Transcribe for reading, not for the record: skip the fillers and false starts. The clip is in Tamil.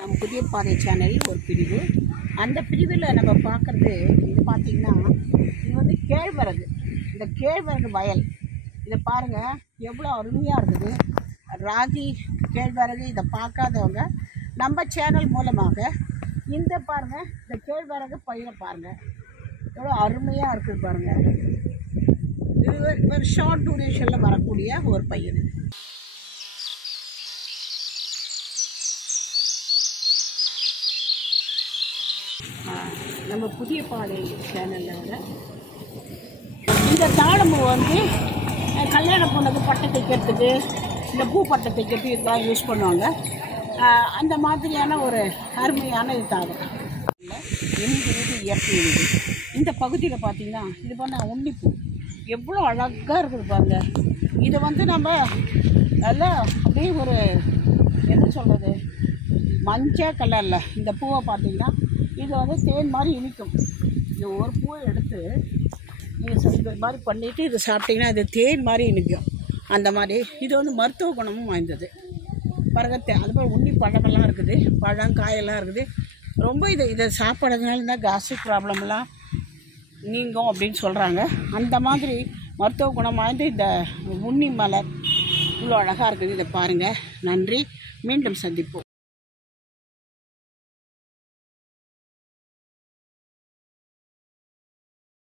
நம்ம புதிய பாதை சேனலில் ஒரு பிரிவு. அந்த பிரிவில் நம்ம பார்க்குறது இது பார்த்திங்கன்னா, இது வந்து கேழ்வரகு. இந்த கேழ்வரகு வயல் இதை பாருங்கள், எவ்வளோ அருமையாக இருக்குது. ராகி கேழ்வரகு இதை பார்க்காதவங்க நம்ம சேனல் மூலமாக இந்த பாருங்கள், இந்த கேழ்வரகு பயிரை பாருங்கள், எவ்வளோ அருமையாக இருக்குது பாருங்கள். இது ஒரு ஷார்ட் டூரேஷனில் வரக்கூடிய ஒரு பயிர். நம்ம புதிய பாதை சேனலில் இந்த தாழம்பூ வந்து கல்யாண பொண்ணுக்கு பட்டை தைக்கிறதுக்கு, இந்த பூ பட்டை தைக்கிறதுக்கு இதெல்லாம் யூஸ் பண்ணுவாங்க. அந்த மாதிரியான ஒரு அருமையான இது தாவரம். எங்கள் இது இயற்கை இது. இந்த பகுதியில் பார்த்திங்கன்னா இது பண்ண உன்னிப்பூ எவ்வளோ அழகாக இருக்குது பாருங்க. இதை வந்து நம்ம நல்லா அப்படியே ஒரு என்ன சொல்கிறது, மஞ்சள் கலரில் இந்த பூவை பார்த்திங்கன்னா இது வந்து தேன் மாதிரி இனிக்கும். இது ஒரு பூவை எடுத்து நீங்கள் இந்த மாதிரி பண்ணிவிட்டு இது சாப்பிட்டிங்கன்னா இது தேன் மாதிரி இனிக்கும். அந்த மாதிரி இது வந்து மருத்துவ குணமும் வாய்ந்தது பாருங்க. அது மாதிரி உண்ணி பழமெல்லாம் இருக்குது, பழம் காயெல்லாம் இருக்குது. ரொம்ப இதை சாப்பிட்றதுனால தான் கேஸ்ட்ரிக் ப்ராப்ளம்லாம் நீங்கும் அப்படின்னு சொல்கிறாங்க. அந்த மாதிரி மருத்துவ குணம் வாய்ந்த இந்த உண்ணி மலர் இவ்வளோ அழகாக இருக்குது. இதை பாருங்கள். நன்றி, மீண்டும் சந்திப்போம்.